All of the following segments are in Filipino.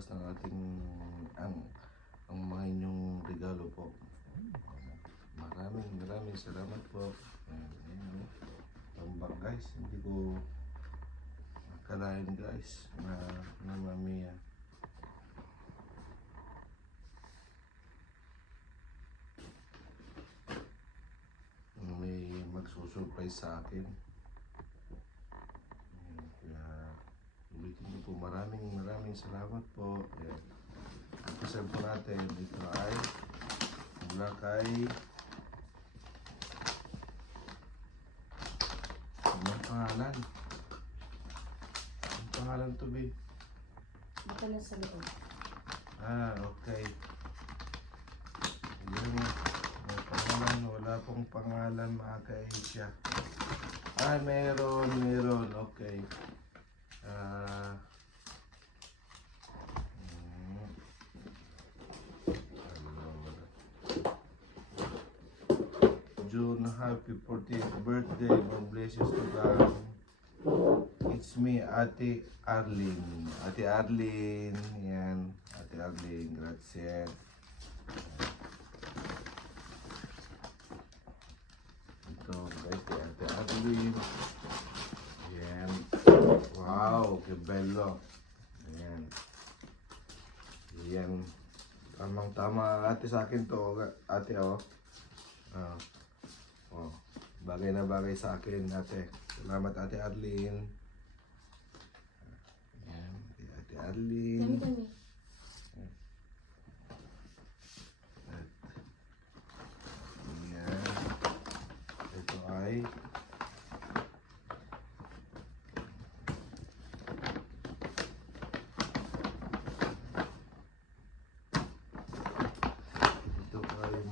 bukas ng ating ang mga inyong regalo po. Maraming salamat po. Ayan, tambak guys, hindi ko akalain guys na Mamiya. May magsusurprise sa akin. Ayan, kaya ulitin ko po maraming salamat po. Ayan. Umpisa po natin. Ito ay mula kay anong pangalan? Anong pangalan to be? Baka nasa loob. Okay. Yun. May pangalan. Wala pong pangalan mga ka-Asia. Meron. Okay. June, happy 40th birthday. More blessings to God. It's me, Ate Arlene. Ate Arlene. Yan. Ate Arlene. Grazie. Ito guys, kay Ate Arlene. Yan. Wow, que bello. Yan. Yan. Tamang-tama ate sa akin to. Ate, oh. Bagay na bagay sa akin, ate. Salamat, Ate Arlene. Yan, Ate Arlene. Dami. Yan. Ito ay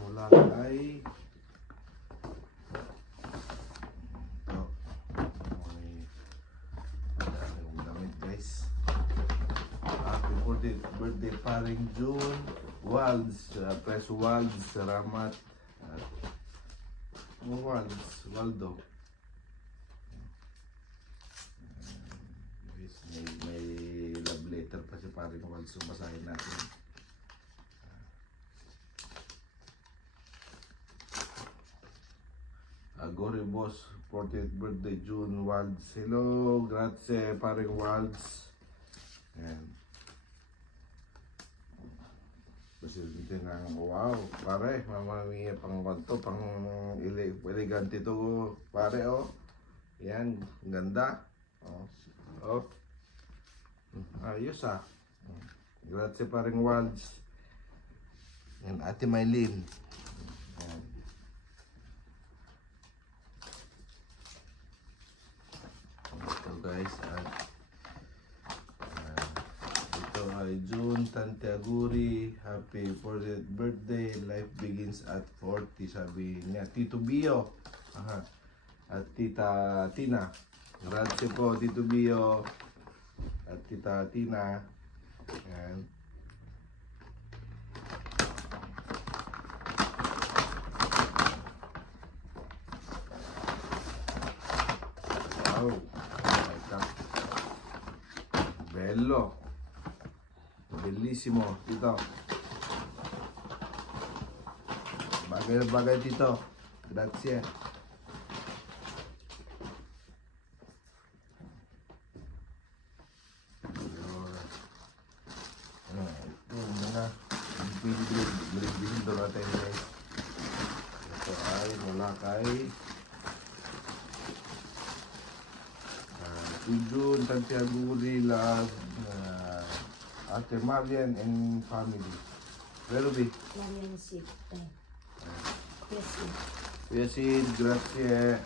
mula kay birthday paring June Walds, Press Walds, salamat Waldo. May love letter pa si paring Walds, so basahin natin. Agori Boss, 40th birthday June Walds. Hello, grazie paring Walds. Ayan. Kasi ng wow, pare, Mamiya pang kanto, pang elegante to, pare, oh. Yan, ganda. Oh. Ayos ah. Grazie paring Walds. Yan, Ate Maylin. Yan. Ito guys, June, Tante Aguri, happy 40th birthday, life begins at 40, sabi niya. Tito Bio, at Tita Tina. Grazie po, Tito Bio, at Tita Tina. Yan. Wow, bello. Bellissimo, Tito. Bagay na bagay, Tito. Grazie. Ito mga bilhin doon natin guys. Ito ay mula kay June, Tante Aguri, love, Ate Marian and family. Pero be? Marian Sid. Yes, grazie.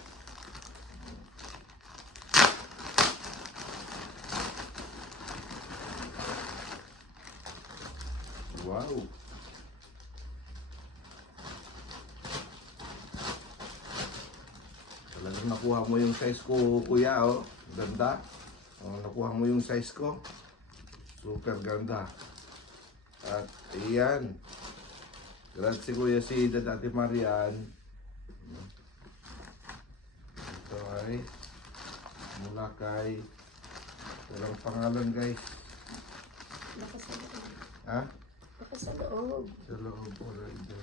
Wow. Talagang nakuha mo yung size ko, kuya, oh. Ganda. Nakuha mo yung size ko. Super ganda. At iyan. Grazie Kuya Sid at Ate Marian. Ito ay mula kay walang pangalan guys. Baka sa loob. Ha? Baka sa loob. Sa loob already.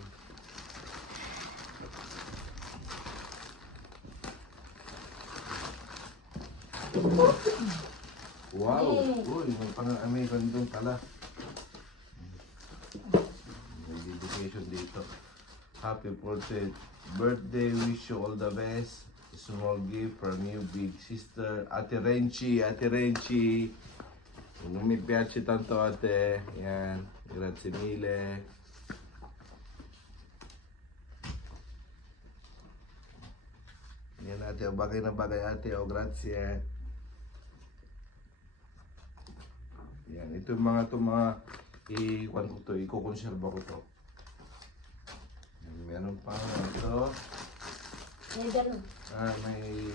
Wow! Hey. Uy, may pang-American doon pala. May dedication dito. Happy birthday, wish you all the best. Small gift from you, big sister. Ate Renchi, Ate Renchi. Non mi piace tanto ate. Yan. Grazie mille. Yan ate, oh, bagay na bagay ate. Oh, grazie. Yan, ito yung mga i-kwan ko to, i-conserve ko to. Yan, meron pa ito. May dalo. May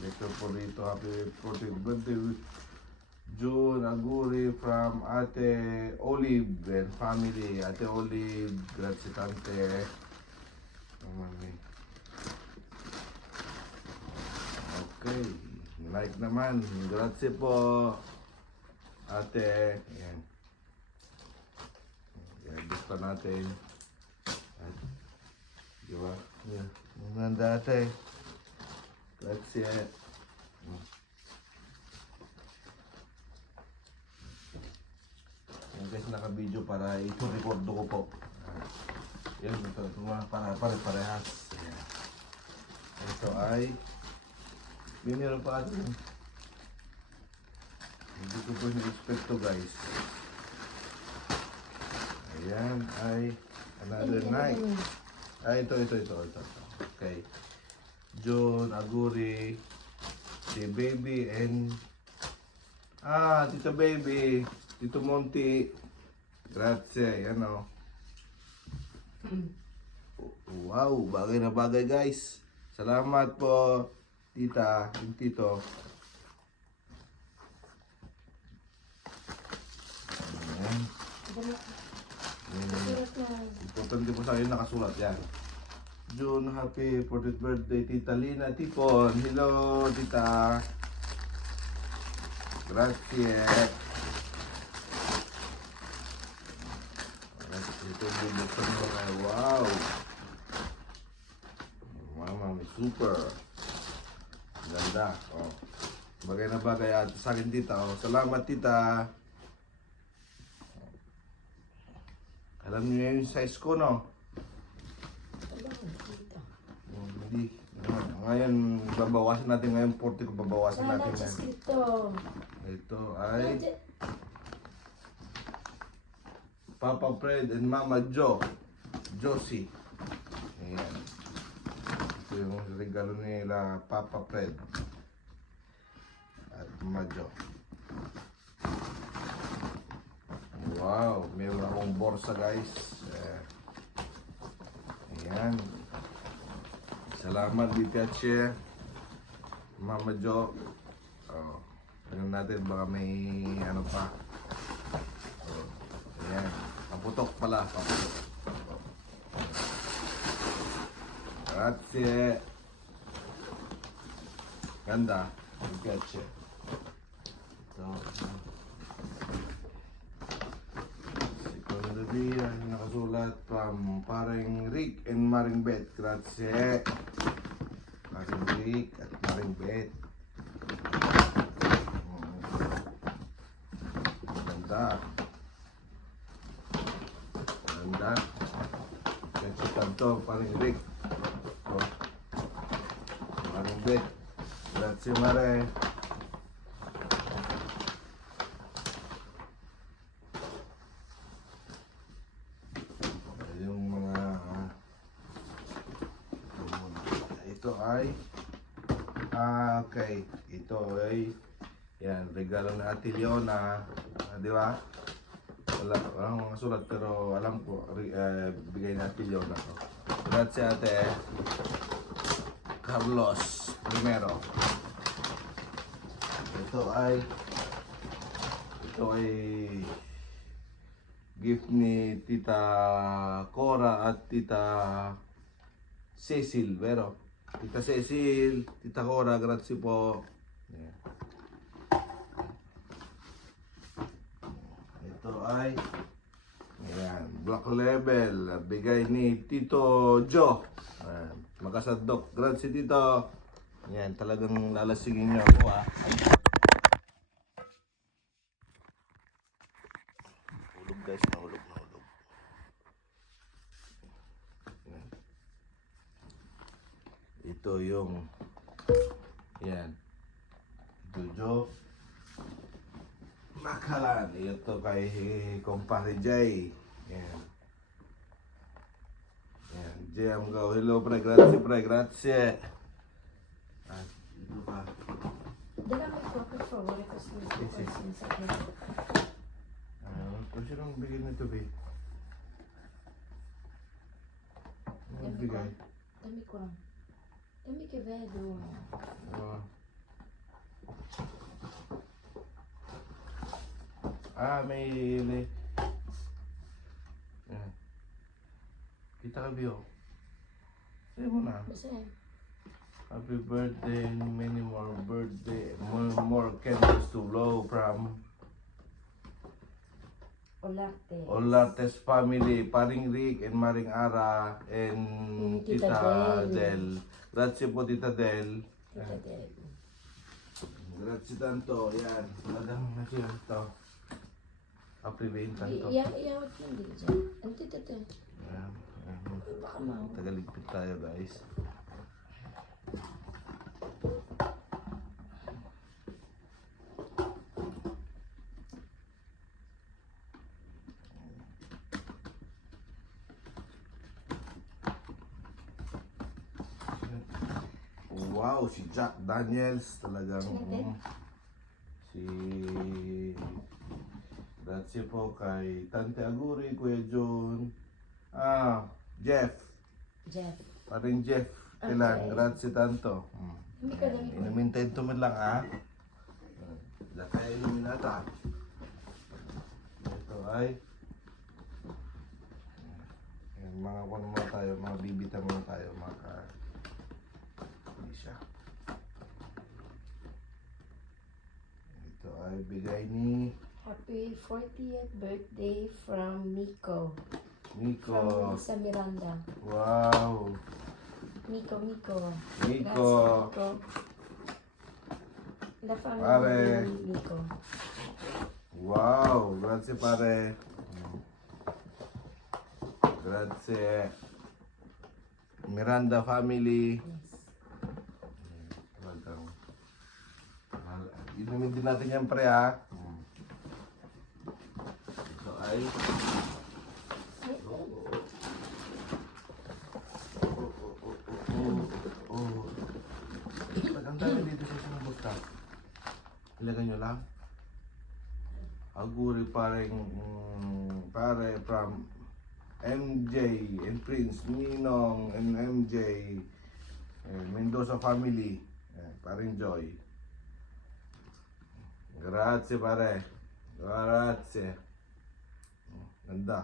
letter po rito. Happy 40th birthday. June Aguri from Ate Olive and family. Ate Olive, grazie tante. Okay, like naman. Grazie po. Ate, ayan. Ayan, gusto natin. At, di ba? Ayan, maganda ate. Grazie. Ayan guys, naka-video para ito record ko po. Ayan, ito mga pare-parehas. Ayan. Ito ay, meron pa ate. Hindi ko po na-expect to guys. Ayan ay another night. Ay, ito. Okay. John, Aguri, si Baby and Tito Baby, Tito Monty. Grazie, yan o. Wow, bagay na bagay guys. Salamat po, tita, yung tito. Ayan. Surat na. Importante po sa akin nakasulat yan. June, happy 40th birthday, Tita Lina Tipon. Hello, Tita. Grazie. Ito yung buksan mo na. Wow. Mama, may super. Ganda. Oh. Bagay na bagay at sa akin, Tita. Oh. Salamat, Tita. Alam niyo yung size ko, no? Hindi. Ngayon, babawasan natin ngayon 40 ko babawasan natin ngayon. Ito. Ito ay Papa Fred and Mama Jo. Josie. Ayan. Ito yung regalo nila Papa Fred at Mama Jo. Wow, meron akong borsa guys. Ayan. Salamat Bitiache. Mama Jo. Oh, tingnan natin baka may ano pa. Oh, ayan. Paputok pala. Paputok. Oh. Grazie. Ganda. Bitiache. Ito. Dia yung nakasulat from paring Rick and Maring Bet. Grazie. Maring Rick at Maring Bet. Ganda. Ganda. Grazie tanto paring Rick. Oh. Maring Bet. Grazie Mare. Ito ay okay, ito ay yan, regalo na Ate Leona, di ba? Walang mga sulat pero alam ko bigay na Ate Leona to. Grazie Ate Carlos primero. Ito ay gift ni Tita Cora at Tita Cecil, pero Tita Cecil, Tita Cora, grazie po. Yeah. Ito ay yan, Black Label. Bigay ni Tito Joe. Ayan, makasadok. Grazie Tito. Yan, talagang lalasigin niyo ako ha. Hulog guys, nahulog. Yan. Ito yung yan. Jojo Makalan. Ito kay Kumpare Jay. Yan. Yan. Jay Amgaw. Hello pre, grazie. At ito pa. Dala mo ko per favore questo Sì. senza che Kung sinong bigay nito, be? Ano bigay? Dammi qua. Dammi che vedo. Oh. May... Yan. Kita ka, Bio. Sa'yo mo na. Cos'è? Happy birthday, many more more candles to blow from Olate. Olates family, Paring Rick and Maring Ara and Tita Tita Del. Del. Grazie po Tita Del. Tita Del. Grazie tanto, yan. Talagang nasiya ito. Apribayin tanto. Iawat hindi dyan. Ang tita te. Yan. Baka mau. Tagaligpit tayo guys. Wow, si Jack Daniels talagang si grazie po kay Tante Aguri, Kuya John. Jeff. Paring Jeff. Kailan, Okay. grazie tanto. Hindi ka dami ko. Inumin 10 to lang Kaya inumin nata. Ito ay yan, mga kwan muna tayo, mga bibita muna tayo, mga hindi siya. Ito ay bigay ni Happy 40th birthday from Miko. Miko. From Lisa Miranda. Wow. Miko. Miko. Grazie, Miko. La famiglia Pare. di Miko. Wow, grazie pare. Grazie. Miranda family. Yes. Talagang inumin din natin yan pre ha. Ito ay ang dami dito sa isang buta. Ilagay nyo lang. Aguri pare from MJ and Prince Ninong and MJ Mendoza family. Paring Joy. Grazie pare. Grazie. Ganda.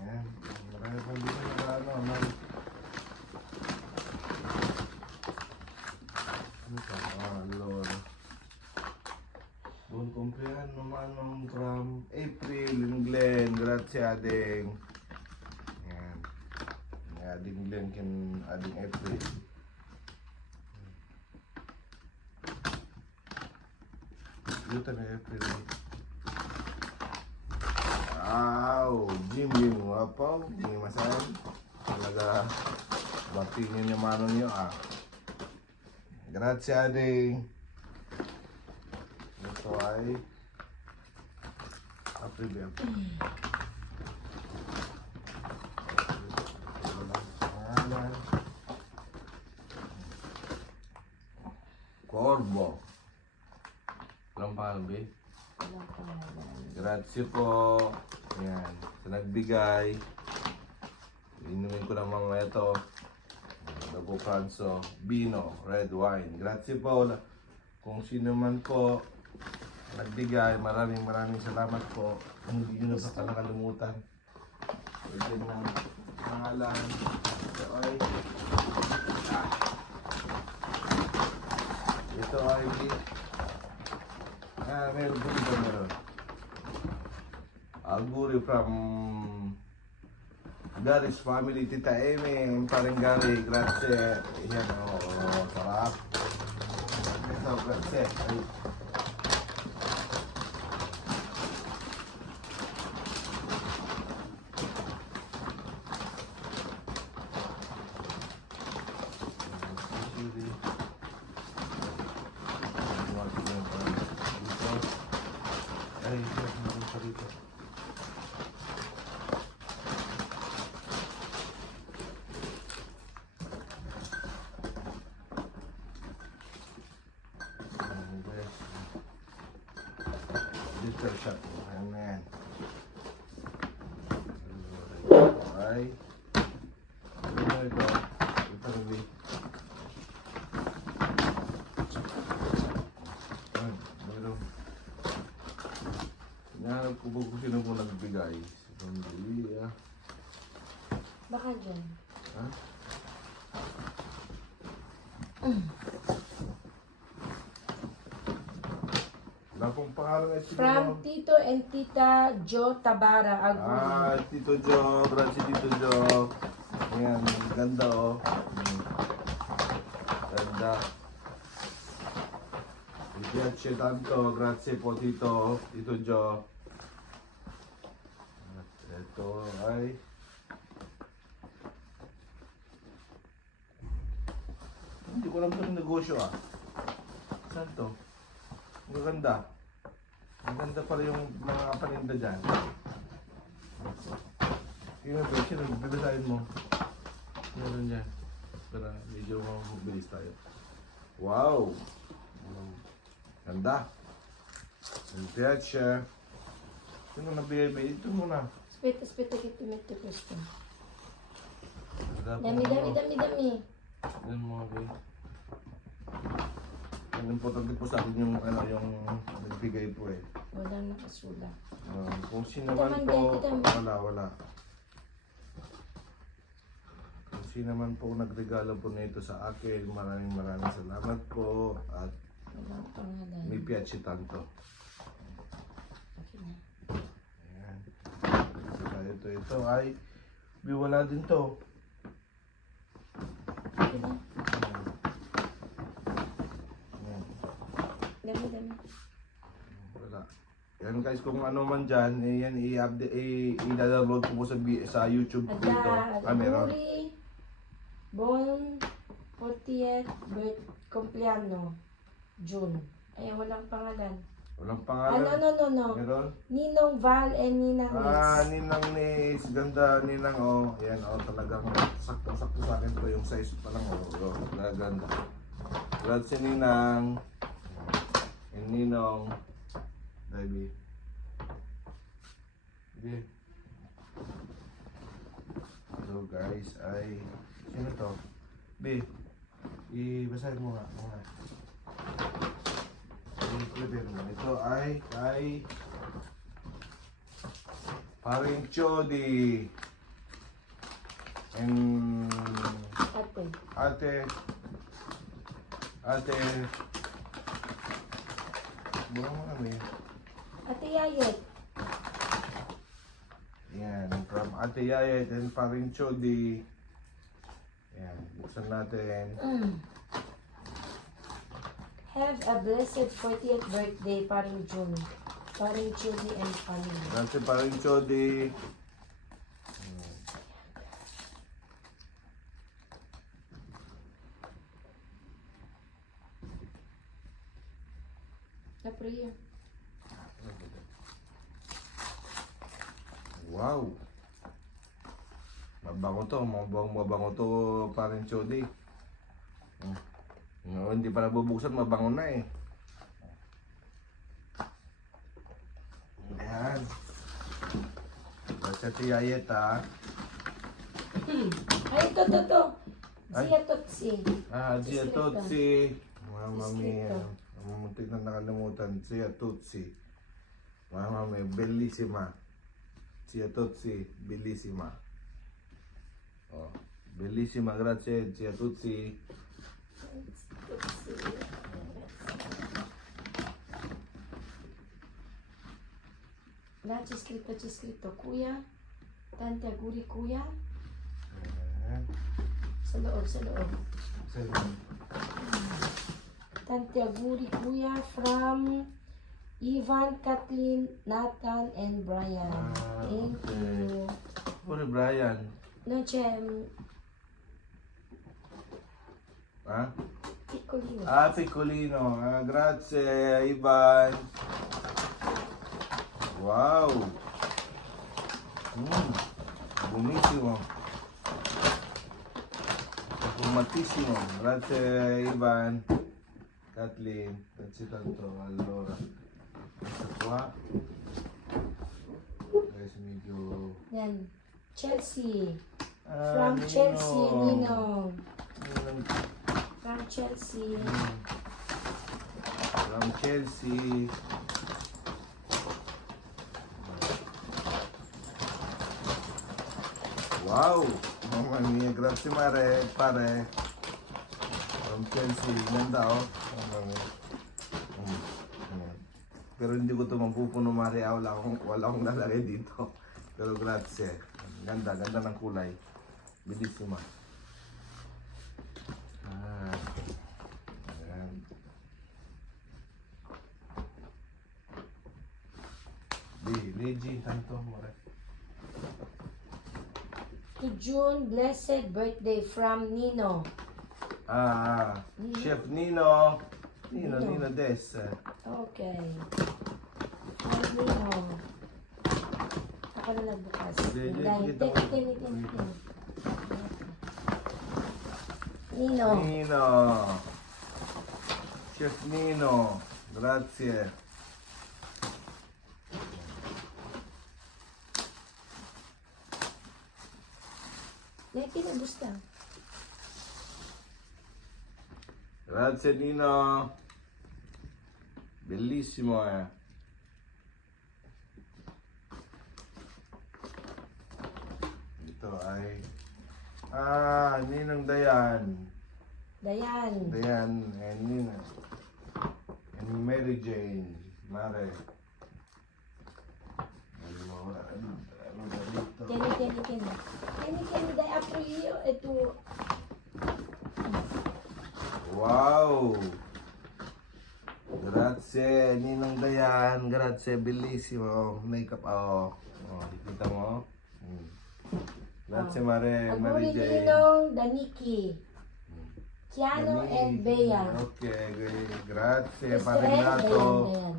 Yan. Marami pang dito na ano ka? Lord. Buon compleanno manong from April and Glenn. Grazie ading. Yan. Ading Glenn kin ading April. Yuta na April. Wow, Jim wapaw, ini masalah. Talaga batingin niya mano niyo Grazie ading. Ito ay April. Corvo. Walang pangalan, be? Walang pangalan. Grazie po. Yan. Sa nagbigay. Inumin ko ng mga ito. Lago Franso. Bino. Red wine. Grazie po. Kung sino man po nagbigay, maraming salamat po. Hindi nyo na baka nakalimutan. Pwede ng pangalan. Ito ay Ito ay meron po dito meron. Auguri from Gary's family, Tita Amy, parang Gary, grazie. Yan, sarap. Ito, grazie. Ay. Ay, meron pa dito. Litter shot. Ayan. Ay. Ano ito? Ito rin. Ay, meron. Hinahanap ko ba kung sino po nagbigay? Si Pamilya. Baka dyan. Ha? Wala pong pangalan ay sino. From Tito and Tita Jo Tabara, Aguri. Tito Jo. Grazie, Tito Jo. Ayan, ganda oh. Ganda. Mi piace tanto, grazie po Tito. Tito Jo. At ito ay... Hindi ko alam itong negosyo ah. Saan to? Ang ganda. Ang ganda pala yung mga paninda dyan. Yung sino, bibisahin mo. Meron dyan. Para medyo mabilis tayo. Wow! Ganda. Mi piace. Sino nabigay ba? Ito muna. Aspetta che ti metto questo. Wala Dami, pong- dami, dami, dami. Yan mga boy. Ang importante po sa akin yung nagbigay po eh. Wala nakasula. Kung sino man Ito man, po, ito man. wala. Kung sino man po nagregalo po nito sa akin, maraming salamat po at Wala pangalan. mi piace tanto. Okay na. Ayan. Ito ay wala din to. Okay na. Ayan. Dami, dami. Wala. Yan guys, kung ano man dyan, yan i-update, i-download ko po sa YouTube po ito. Meron. Aguri. Bon 40th compleanno. June. Ayan, walang pangalan. Walang Ah, pangalan. no. Meron? Ninong Val and Ninang Liz. Ninang Nis. Ganda, Ninang, oh. Yan, oh, talagang sakto-sakto sa akin po yung size pa lang, oh. Ganda. Grazie, Ninang. And Ninong. Baby. Okay. So, guys, ay... Sino to? B. Ibasahin mo nga. Ito ay kay Paring Chody and Ate. ate buong mo kami. Ate Yayet. Yan, from Ate Yayet and Paring Chody. Yan, buksan natin. Have a blessed 40th birthday, Paring June. Paring Judy and family. Grazie Paring Chody. Na prayer. Wow. Mabango to, mabango to Paring Chody. No, hindi pa nabubuksan, mabango na eh. Ayan. Basta tiyayet ha. Ay, ito. Ay. Zia Totsi. Zia Escrito. Tutsi. Mama mia. Escrito. Muntik na nakalimutan. Zia Tutsi. Mama mia, bellissima. Zia Tutsi, bellissima. Oh, bellissima, grazie Zia Tutsi. Totsi. Lahat c'è scritto, kuya. Tanti auguri, kuya. Ayan. Sa loob, sa loob. Sige. Tanti auguri, kuya, from Ivan, Kathleen, Nathan, and Brian. Thank okay. you. Pure Brian. No, c'è Ha? piccolino. Ah, piccolino. Ah, grazie, Ivan. Wow. Buonissimo. Fumatissimo. Grazie, Ivan. Kathleen. Grazie tanto. Allora, questa qua. Guys, medyo... Yan. Chelsea. Ah, From Nino. Chelsea, Nino. Ninong. From Chelsea. From Chelsea. Wow! Mamma mia, grazie mare, pare. From Chelsea, ganda oh. Mamma mia. Pero hindi ko ito mapupuno mare, wala akong lalagay dito. Pero grazie. Ganda, ganda ng kulay. Bellissima. Ah. Ayan. Leggi, tanto, mare. To June, blessed birthday from Nino. Chef Nino. Nino Nino. Des. Okay. From Nino. Ako na nagbukas. Hindi, Dahil, kita mo. tin. Nino. Nino. Chef Nino. Grazie. Leki na gusta. Grazie Nino. Bellissimo eh. Ito ay Ninang Dayan. Dayan. Dayan and Nina. And Mary Jane. Mare. Ano ba dito? Kenny, dai apro io e tu... Wow! Grazie, Ninang Dayan. Grazie, bellissimo. Makeup, oh. Oh, kita mo? Grazie, Mare. Auguri Mary Jane. Ninong, Daniki. Chiano and Bea. Okay, great. Grazie, Mr. Paring Ed, Lato. Dayan.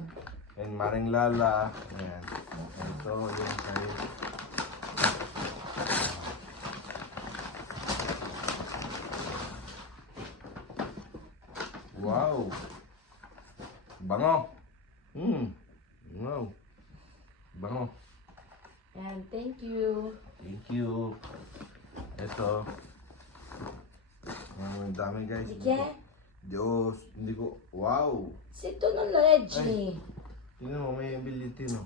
And Maring Lala. Ayan. Ito, yung kayo. Wow! Bango! Wow! Bango! And thank you. Thank you. Ito. Ang dami guys. Di che? Diyos, hindi ko. Wow! Se tu non lo leggi, Tingnan mo, may ability no.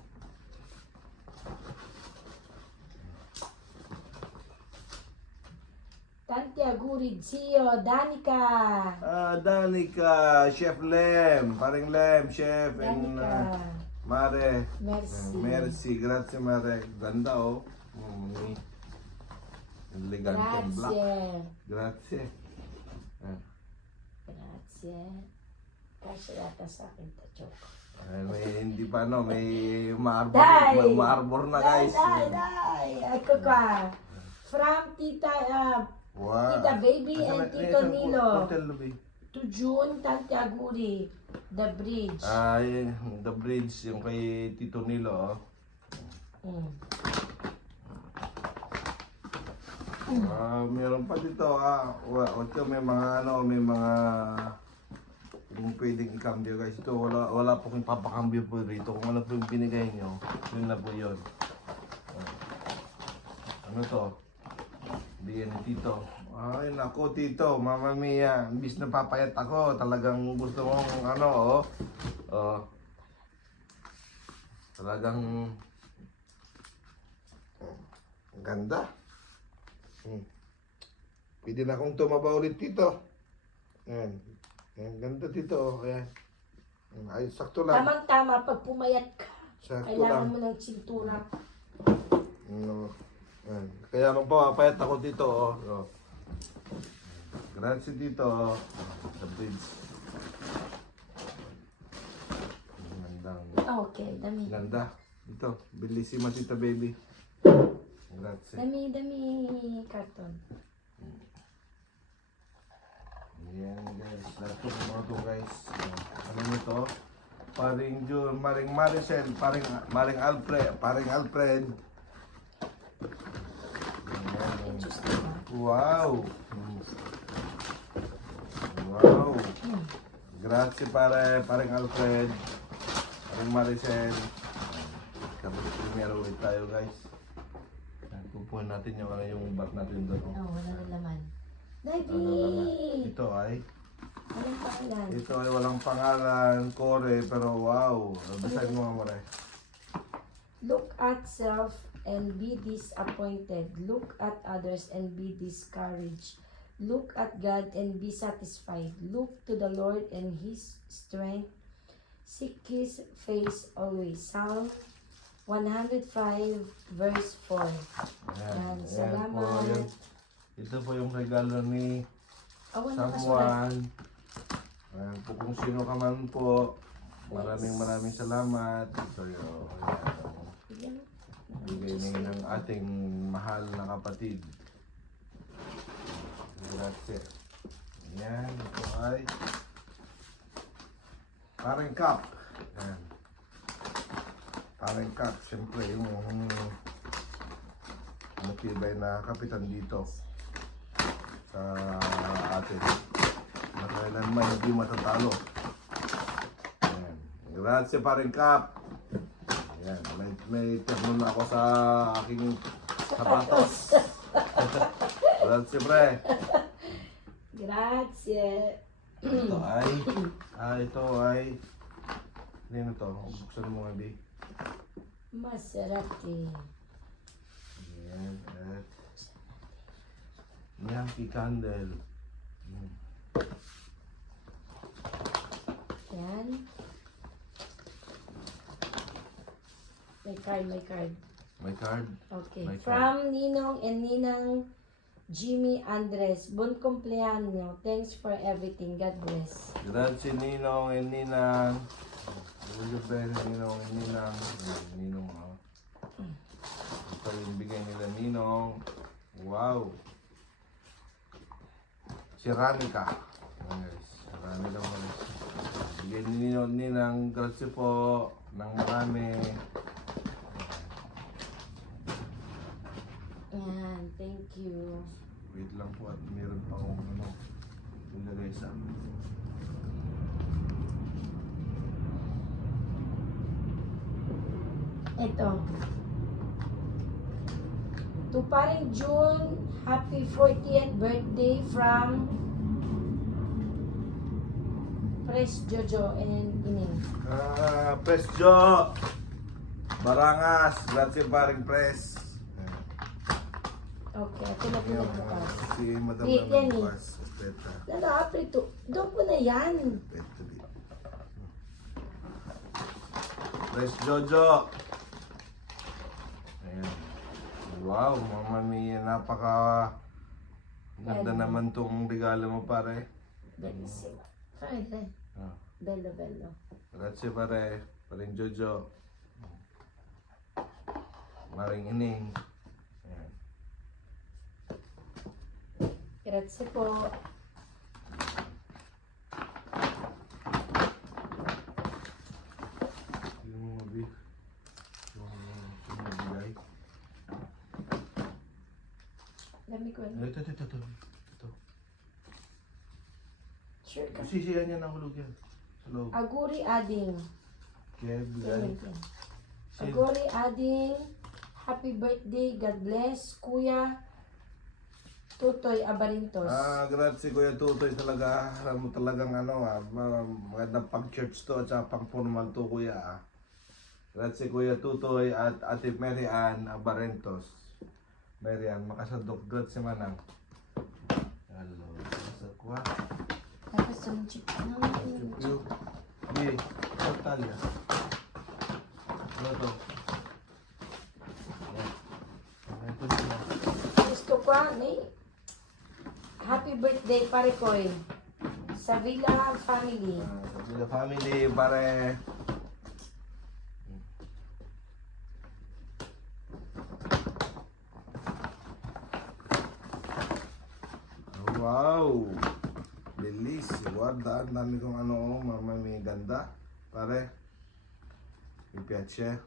tanti auguri zio Danica. Danica, Chef Lem, Paring Lem, Chef, and Danica. Mare. Merci. Merci, grazie Mare. Ganda oh. May elegante black. Grazie. Grazie. Ah. Grazie. Kasya yata sa akin to, Choco. May hindi pa no, may umarbor, Dai! may umarbor na guys. Dai! Ecco qua. From Tita, Wow. Tita Baby and Tito Nilo. Hotel Lobby. To June, tanti auguri. The bridge. Ay, the bridge yung kay Tito Nilo. Oh. Meron pa dito ito may mga may mga kung pwedeng i-cambio guys. Ito wala po kung papakambyo po rito. Kung ano po yung binigay nyo, yun na po yun. Ano to? Bigyan ni Tito. Ay nako Tito, Mama Mia, imbis na papayat ako, talagang gusto mong talagang ganda. Pwede na akong tumaba ulit Tito. Ayan. Ayan, ganda Tito. Ayan. Ay, sakto lang. Tamang-tama pag pumayat ka. Sakto Kailangan lang. mo ng cintura. No. Ayan. Kaya nung pumapayat ako dito, oh. Grazie dito, oh. Sa bridge. Gandang. Okay, dami. Ganda. Ito, bellissima tita baby. Grazie. Dami karton. Ayan guys, lahat po mga to guys. Ano nito? Paring June, Maring Maricel, Maring Alfred. Ayan. Diyos ko ba? Wow! Wow! Grazie paring Alfred. Paring Maricel. Kami primero ulit tayo guys. Pupuhin natin yung bar natin doon. Oh, wala na laman. Baby! Ito ay Walang pangalan. Ito ay walang pangalan, Kore, pero wow. Basahin mo nga Mare. Look at self and be disappointed. Look at others and be discouraged. Look at God and be satisfied. Look to the Lord and His strength. Seek His face always. Psalm 105 verse 4. Yan, salamat. Yan. Ito po yung regalo ni Awan na kasulat. Samuan. Ayan po kung sino ka man po. Maraming salamat. Ito yung Yan. bigay ng ating mahal na kapatid. Grazie. Ayan, ito ay parang cup. Ayan. Parang cup, siyempre yung matibay na kapitan dito sa atin. Na kailanman hindi matatalo. Ayan. Grazie parang cup. Ayan, may terno na ako sa aking sapatos. Grazie pre. Grazie. Ito ay, ano to? Buksan mo nga, Bi. Maserati. Ayan, at Yankee Candle. Yan. May card. May card. Okay. May card. From Ninong and Ninang Jimmy Andres. Bon cumpleaños. Thanks for everything. God bless. Grazie Ninong and Ninang. Ulyo pera Ninong and Ninang. Ninong, oh. Ito yung bigay nila Ninong. Wow. Ceramica. Ayan guys. Ceramica mo guys. Bigay ni Ninong and Ninang. Grazie po. Nang marami. Yan. Thank you. Wait lang po at meron pa akong ano. Ilagay sa Ito. To paring June, happy 40th birthday from Press Jojo and Ining. Press Jo! Barangas! Grazie paring press! Okay, ako na pinagbukas. Si Madam Wait, yan eh. bukas. Peta. Lalapit to. Doon po na yan. Peta di. Press Jojo! Ayan. Wow, Mama Mia, napaka ganda naman tong regalo mo pare. Bellissima. Fine. Ah. Bello. Grazie pare, paring Jojo. Maring Ining. Ayan. Grazie po. Yung mga beef. Yung nabigay. Dami ko. Ito. Sure ka. Sisiyan niya ng hulog yan. Sa loob. Aguri Ading. Kaya bigay. Aguri Ading. Happy birthday. God bless. Kuya Tutoy Abarintos. Grazie Kuya Tutoy talaga. Alam mo talagang magandang pang-church to at saka pang-formal to Kuya. Grazie Kuya Tutoy at Ate Mary Ann Abarentos. Mary Ann, makasandok. Grazie Manang. Hello. Sa kwa. Tapos yung chip. You. Ye. Talia. Ano to? Ito sila. Gusto ko, happy birthday, pare Koy. Sa Villa Family. Sa Villa Family, pare. Wow! Bilis. Guarda, ang dami kong ano, mama, may ganda. Pare. Mi piace.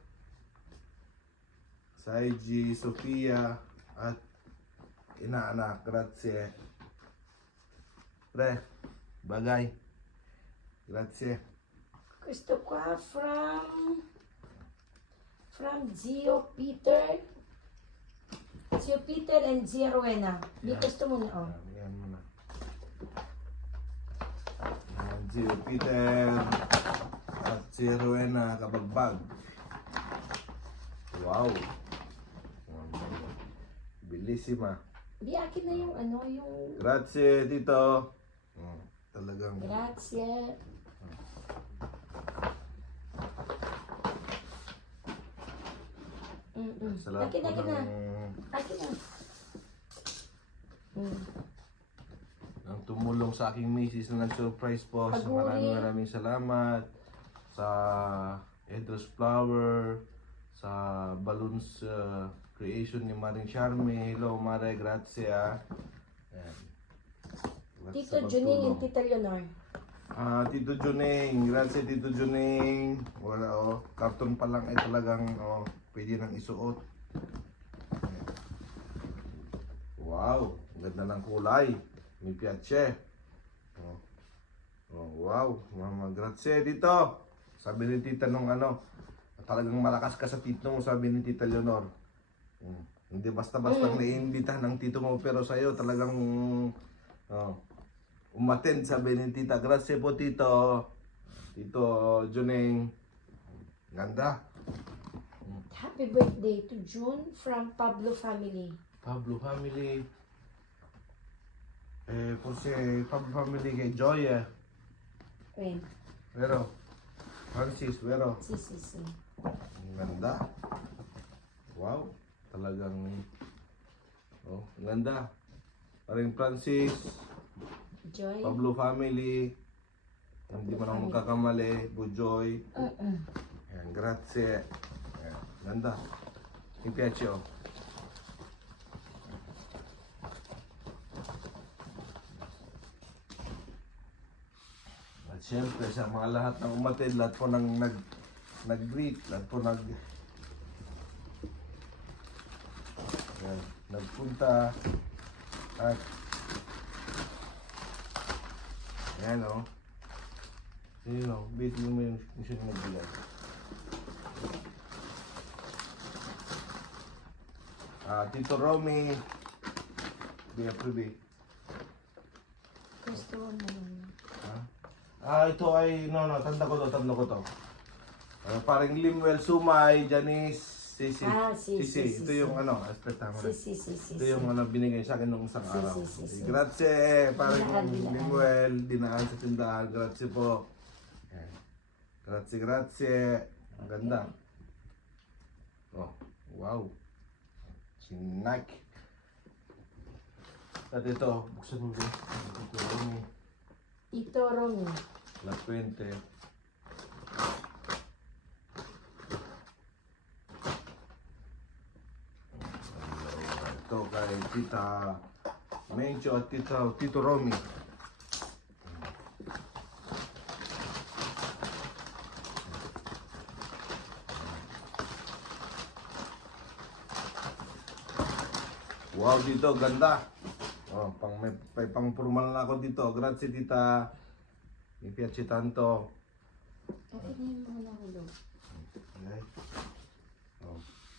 Saiji, Sofia, at inaanak. Grazie. Pre, bagay. Grazie. Gusto ko from Gio Peter. Gio Peter and Gia Rowena. Di Yeah. gusto mo na, oh. Yan mo na. Gio Peter at si Rowena Kabagbag. Wow. Bellissima. Di akin na yung ano, yung... Grazie, Tito. Talagang... Grazie. Salamat Akin po na. ng, Akin na. ng tumulong sa aking misis na nag-surprise po. Aguri. Maraming salamat sa Edros Flower, sa balloons creation ni Maring Charme. Hello, Mare, grazie ah. Ayan. Salamat Tito sa Juning pagtulong. and Tita Leonor. Tito Juning, grazie Tito Juning. Wala oh, karton pa lang ay talagang pwede nang isuot. Wow, ang ganda ng kulay. Mi piace. Wow, mama, grazie Tito. Sabi ni Tita nung talagang malakas ka sa tito mo, sabi ni Tita Leonor. Hindi basta-basta naiimbitahan ng tito mo, pero sa'yo talagang umattend, sabi ni Tita. Grazie po, Tito. Tito Juning. Ganda. Happy birthday to June from Pablo Family. Pablo Family. Kasi Pablo Family kay Joy When? Pero, Francis, pero. Si. Ang ganda. Wow. Talagang, ang ganda. Paring Francis, Joy. Pablo Family. Hindi man ako magkakamali. Bujoy. Ayan, grazie. Ayan, ganda. Mi piace oh. At syempre sa mga lahat ng umatid, lahat po ng nag-greet, lahat po nagpunta at ayan o. Bitin mo yung sino nagbigay. Tito Romy, Bia Pribi. Gusto mo naman. Ito ay, tanda ko to. Parang Limwell, Sumay, Janice, Sisi. Si. Ito yung aspect mo. Si. Ito yung binigay sa akin nung isang araw. Si. Grazie, parang Dinaan. Limwell, dinaan sa tindahan. Grazie po. Grazie. Ang ganda. Oh, wow. Si Nike. At ito, buksan mo ba? Ito, Romy. Tito Romy. La Puente. Ito kay Tita Mencho at Tito Romy. Wow, dito ganda. May pang-formal na ako dito. Grazie, Tita. Mi piace tanto. Akin na yung mga nahulog. Okay.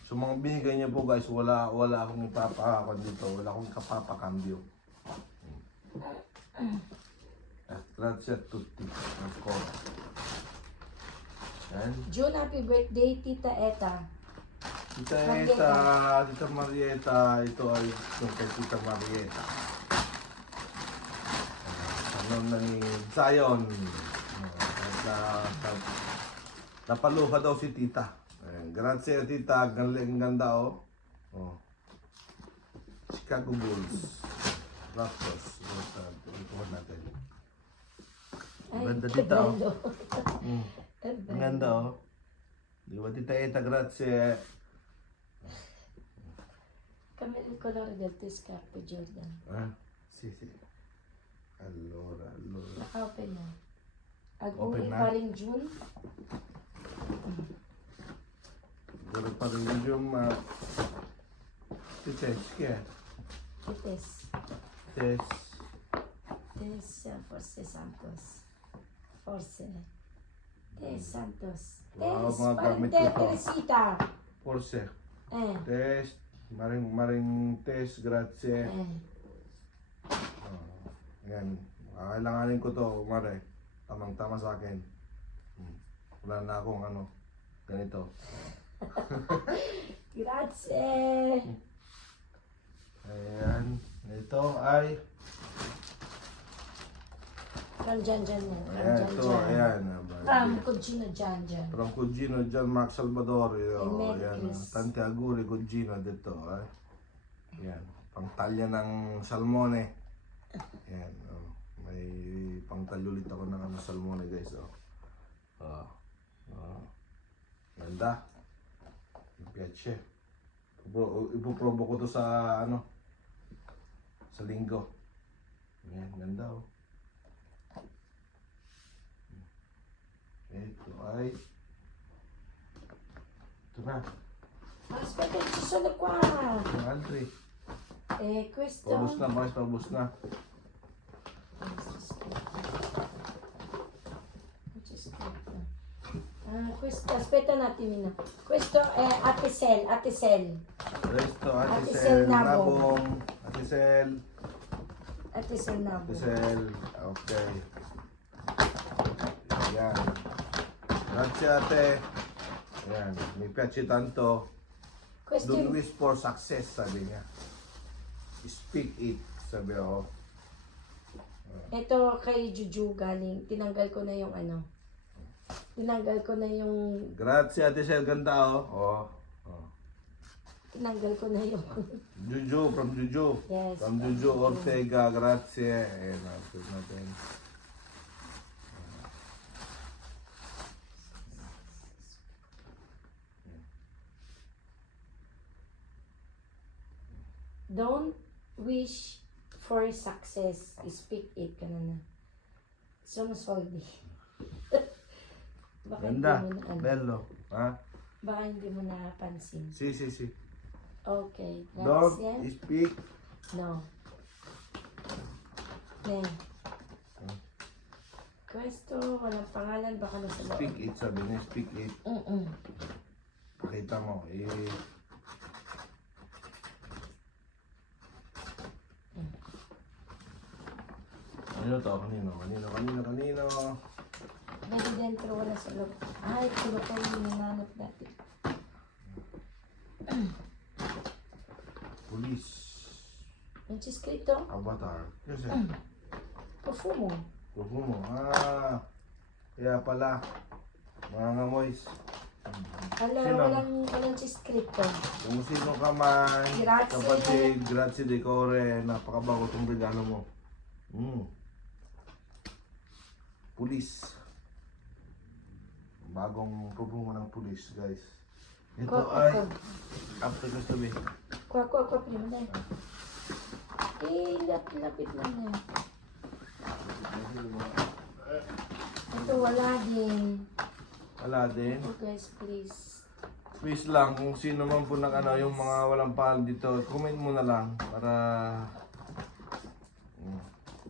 So mga binigay niya po guys, wala akong ipapakakon dito. Wala akong kapapakambyo. Grazie a tutti. Ancora. Yan. June, happy birthday, Tita Eta. Tita Marieta, ito ay yung kay Tita Marieta. Na ni Zion. Napaluha daw si Tita. Ayan. Grazie, tita. Ang ganda, oh. Oh. Chicago Bulls. Raptors. Ito natin. Ang ganda, tita, oh. bello. Mm. Ang ganda, oh. Di ba, tita Eta, grazie. Kami il colore del tuo scarpe, Jordan. Ah, sì. Allora. Naka-open na. Open Agumi na? pa rin June. Siguro pa rin yung chi è? Ites. Tess. Forse Santos. Forse. Santos. Wow, mga Parang gamit ko pa. Teresita. Forse. Eh. Tess. Maring Tess, grazie. Yan. Kailanganin ko to, Mare. Tamang-tama sa akin. Wala na akong ganito. Grazie. Ayan. Ito ay... From Jan yan. Ayan, ito, ayan. From Cugino Jan. From Cugino, Gian Max Salvador. Merry Ayan. Christmas. Tanti auguri, Cugino, dito. Ayan. Pangtalya ng salmone. Ayan. May pangtalya ulit ako ng salmone, guys. Ganda. Mi piace. Ipoprobo ko to sa sa linggo. Ayan, ganda, oh. Ito ay... Ito na. Aspetta, ci sono qua. Yung altri. Questo. Paubos na, boys. Paubos na. C'è scritto. Questo, aspetta un attimino. Questo è Atesel. Resto, Ate Ate Sel Sel, Nabong. Nabong. Ate Sel. Atesel Nabo. Ate Sel. Okay. Ayan. Grazie, ate. Ayan. Mi piace tanto. Questo Don't wish for success, sabi niya. Speak it, sabi ako. ito kay Juju galing. Tinanggal ko na yung Tinanggal ko na yung Grazie, Ate Sel. Ganda, oh. tinanggal ko na yung Juju, from Juju. Yes. From Juju Ortega, grazie. Ayan, napit natin. don't wish for success. Speak it ka na. Sono soldi. Baka Ganda. hindi mo na Bello. Ha? Baka hindi mo napansin. Si. Okay. Don't Grazie. speak. No. Then. Questo, walang pangalan, baka nasa loob. Speak it, sabi niya. Speak it. Pakita mo. Kanino to? Kanino? Dali dentro, wala sa loob. Ay, ito ba yung nananap natin? Police. Non c'è scritto? Avatar. Kasi, Profumo. mo. Kaya pala. Mga ngamoys. Allora, Sino? walang c'è scritto. Kung sino ka man, Grazie. kapatid, grazie decore, napakabago itong regalo mo. Pulis. Bagong promo ng pulis, guys. Ito Qua, ay, qua. after gusto be. Qua, prima, dai. Lapit na na. Ito, wala din. Wala din. Oh, guys, please. Please lang, kung sino man po ng yung mga walang pangalan dito, comment mo na lang para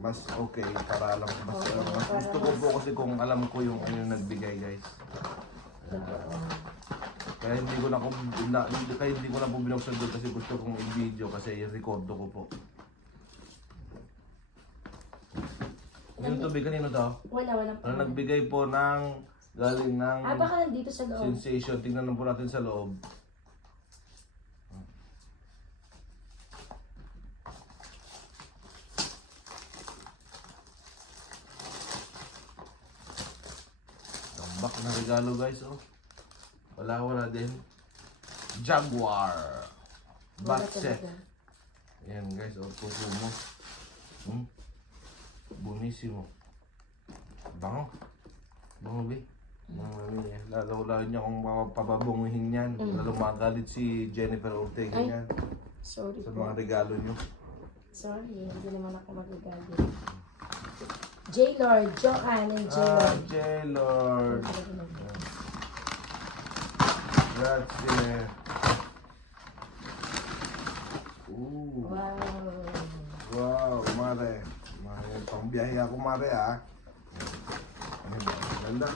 mas okay, para alam ko. Mas, Okay, mas para gusto ko po kasi kung alam ko yung nagbigay, guys. Totoo. Kaya hindi ko na po binuksan doon kasi gusto kong i-video kasi i-recordo ko po. Yung tubig kanino daw? Walang Ano nagbigay po ng galing ng baka nandito sa loob. sensation. Tingnan po natin sa loob. Tambak na regalo, guys, oh. Wala din. Jaguar. Wala Box set. talaga. Yan guys, o tuko mo. Bunisimo. Bango. Bango ba? Lalo niya kung papabunguhin yan. Lalo magalit si Jennifer Ortega Ay. yan. Sorry Sa po. mga regalo niyo. Sorry, hindi naman ako magagalit. J-Lord, Joanne and J-Lord. J-Lord. Grazie. Wow. Wow, mare. Mare, pangbiyahe ako mare ah. Ganda.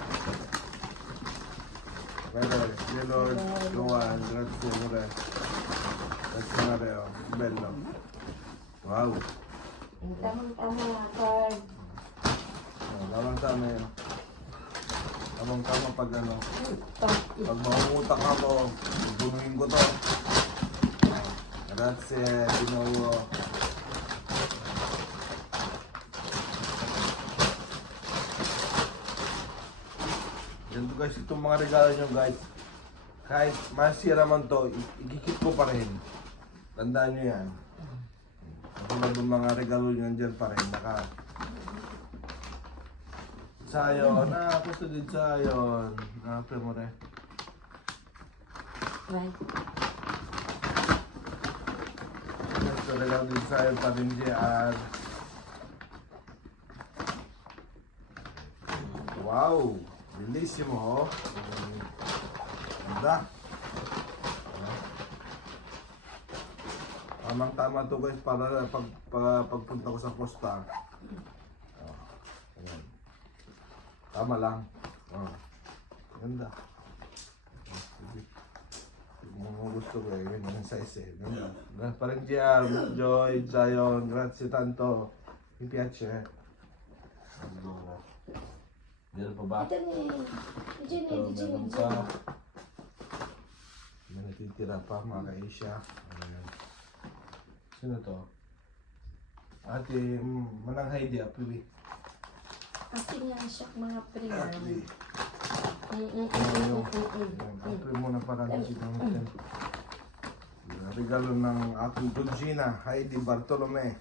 Mare, J-Lord, Joanne, grazie mare. Grazie mare oh. Bello. Wow. Ang tamang-tama card. Tamang-tama yun. Tamang-tama pag ano. Ito. Pag mangungutak ako, bunuhin ko to. Grazie, di nuovo. Yan to guys, itong mga regalo nyo guys. Kahit masira man to, ikikip ko pa rin. Tandaan nyo yan. Katulad ng mga regalo nyo nandyan pa rin. Sayon, gusto din sayon. Pre mo rin. Right. Gusto regalo din sayon pa rin dyan. Wow! Bellissimo oh. Ganda. Tamang-tama to guys para pagpunta ko sa Costa. Ayan. Tama lang. Ganda. Mga gusto ko eh. Ganyan ang size eh. Ganda. Parang GR, Joy, Zion, grazie tanto. Mi piace. Allora. Meron pa ba? Ito ni Jenny, Ito, di Jenny, meron Jenny. pa. May natitira pa mga ka-Asia. Ayan. Sino to? Ate, Manang Heidi, Apiwi. Ate nga siya mga prayer. Apiwi. Mm. Apiwi muna para si Panginoon. Regalo ng aking kugina, Heidi Bartolome.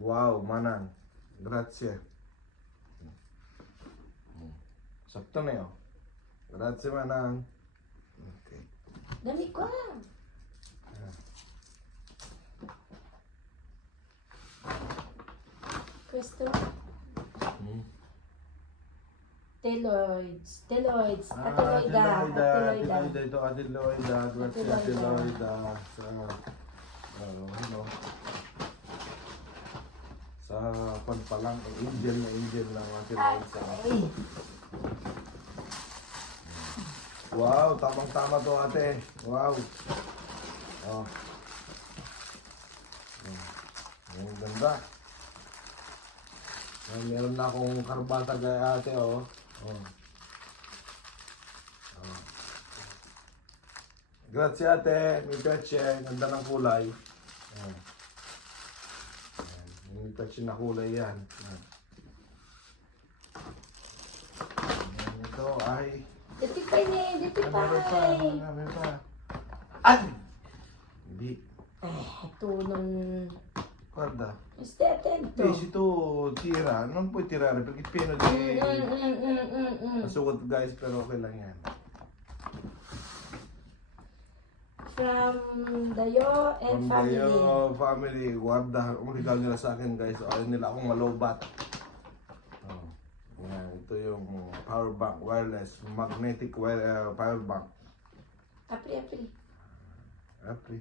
Wow, Manang. Grazie. Sakto na yun. Grazie, Manang. Okay. Dami ko. Questo. Teloids. Teloids. Ateloida. Ateloida. Ateloida ito, Ateloida. Grazie, Ateloida. Sa, ano, sa pagpalang, angel ng Ateloida. Ay. Wow, tamang-tama to ate. Wow. Oh. Ang ganda. Meron na akong karbata kay ate oh. Grazie ate, mi piace, ganda ng kulay. Mi piace na kulay yan. Ito ay Dito pa niya. Dito pa. Meron pa. Ay! Hindi. Ito nung... Guarda. Stai attento. Se tu tira, non puoi tirare perché è pieno di masugot guys, pero okay lang yan. From Dayo and family. From family, guarda, ang regalo nila sa akin guys, ayaw nila akong malobat. Yan, ito yung power bank, wireless, magnetic power bank. Apri. Apri.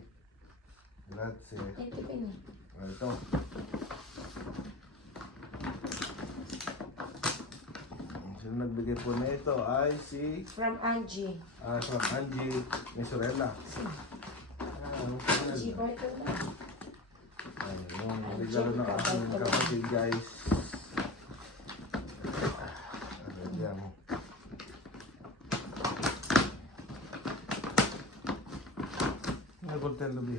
Grazie. Ito pa niya. Ito. Sino nagbigay po na ito ay si From Angie. from Angie Mesorella. Angie Bartola. Yung regalo ng aking kapatid guys. Vediamo. Il coltello lì.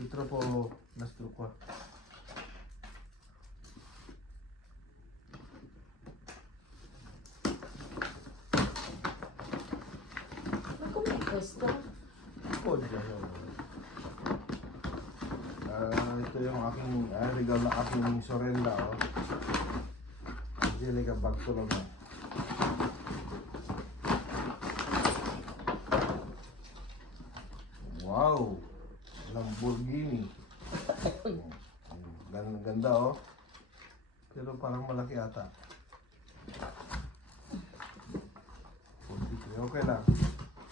È troppo nastro qua. Ito yung aking regalo na aking sorella, oh. Angelica, bag ko lang yan. Wow! Lamborghini. Ganda, oh. Pero parang malaki ata. 43. Okay lang.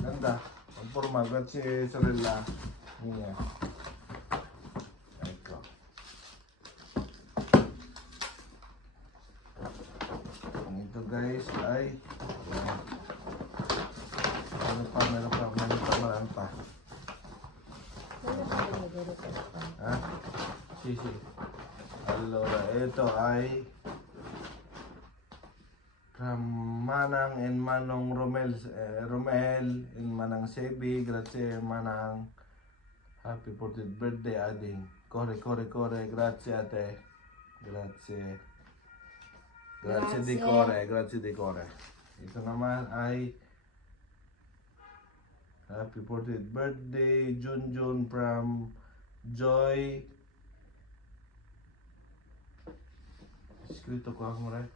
Ganda. Ang forma. Grazie, sorella. Niya. Ecco. Ito guys ay ano pa, meron pa. Ha? Sisi. Allora, ito ay from Manang and Manong Romel and Manang Sebi. Grazie Manang. Happy 40th birthday ading. Kore. Grazie ate. Grazie. Grazie di core. Ito naman ay happy 40th birthday Junjun from Joy. Escrito ko ako rin.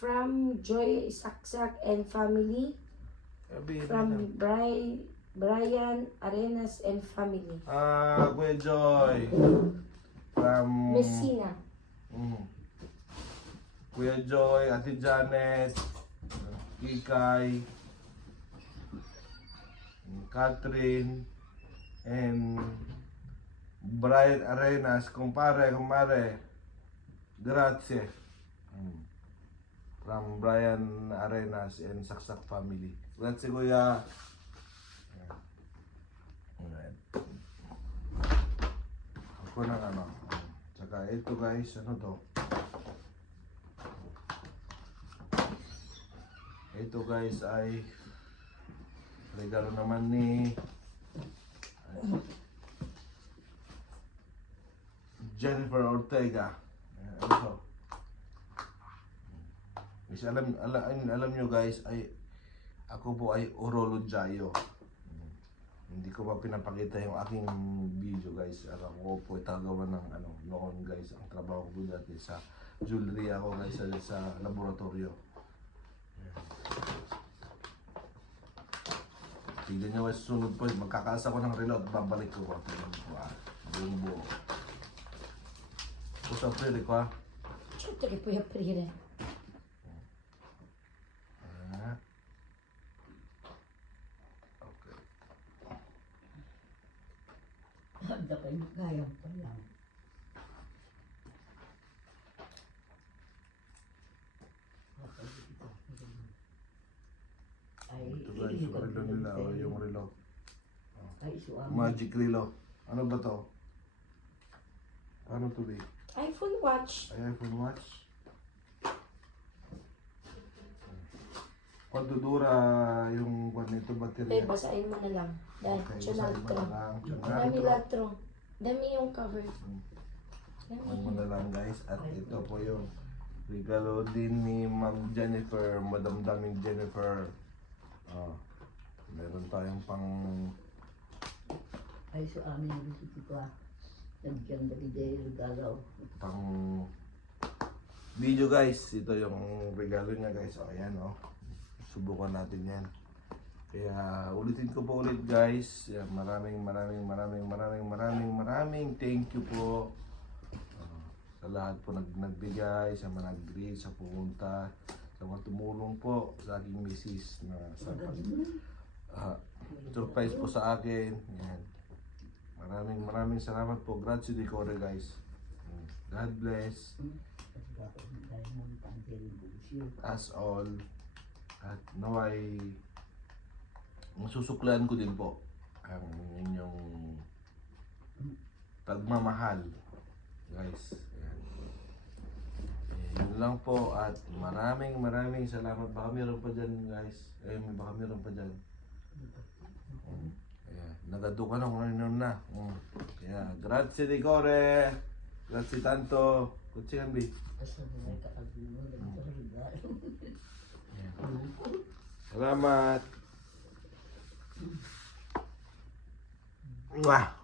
From Joy Saksak and family. From Brian Arenas and family. Kuya Joy. From Messina. Kuya Joy, Ate Janet, Kikay, Catherine, and Brian Arenas, kumare. Grazie. From Brian Arenas and Saksak family. Grazie kuya. Ayan. Ako ng ano. Tsaka ito guys, ano to? Ito guys ay regalo naman ni Jennifer Ortega. Ano to? Kasi alam nyo guys, ay ako po ay urologyo. Hindi ko pa pinapakita yung aking video guys. Ako po ay tagawa ng ano, noon guys. Ang trabaho ko dati sa jewelry ako guys sa laboratorio. Tignan nyo guys, sunod po. Magkakaasa ko ng reload. Babalik ko po. Tignan ko buong buo. Pusa pwede ko ha. Certo che puoi aprire. Okay. Handa kayo kaya pa lang. Ay, Ito guys, yung relo nila. Yung relo. ay, suami. Magic relo. Ano ba to? Paano to be? iPhone watch. Ay, iPhone watch. Quanto dura yung kwan nito baterya? Basahin mo na lang. Dahil, Okay, basahin mo na lang. Dami latro. Dami yung cover. Huwag mo na lang guys. At ito po yung regalo din ni Ma'am Jennifer, Madam Daming Jennifer. Meron tayong pang Ay, suami yung bisito ko. Nagkiyang dali regalo. video guys. Ito yung regalo niya guys. O ayan o. Subukan natin yan. Kaya ulitin ko po ulit guys. Maraming thank you po. Sa lahat po nagbigay, sa mga nag-greet, sa pumunta, sa mga tumulong po sa aking misis na sa surprise po sa akin. Yan. Maraming salamat po. Grazie di core guys. God bless us all. At naway masusuklan ko din po ang inyong pagmamahal guys. Yun lang po at maraming salamat. Baka meron pa dyan guys. Baka meron pa dyan. Nagado ka na kung ano na. Kaya grazie di core. Grazie tanto. Kutsi kan bi. Salamat. Mwah!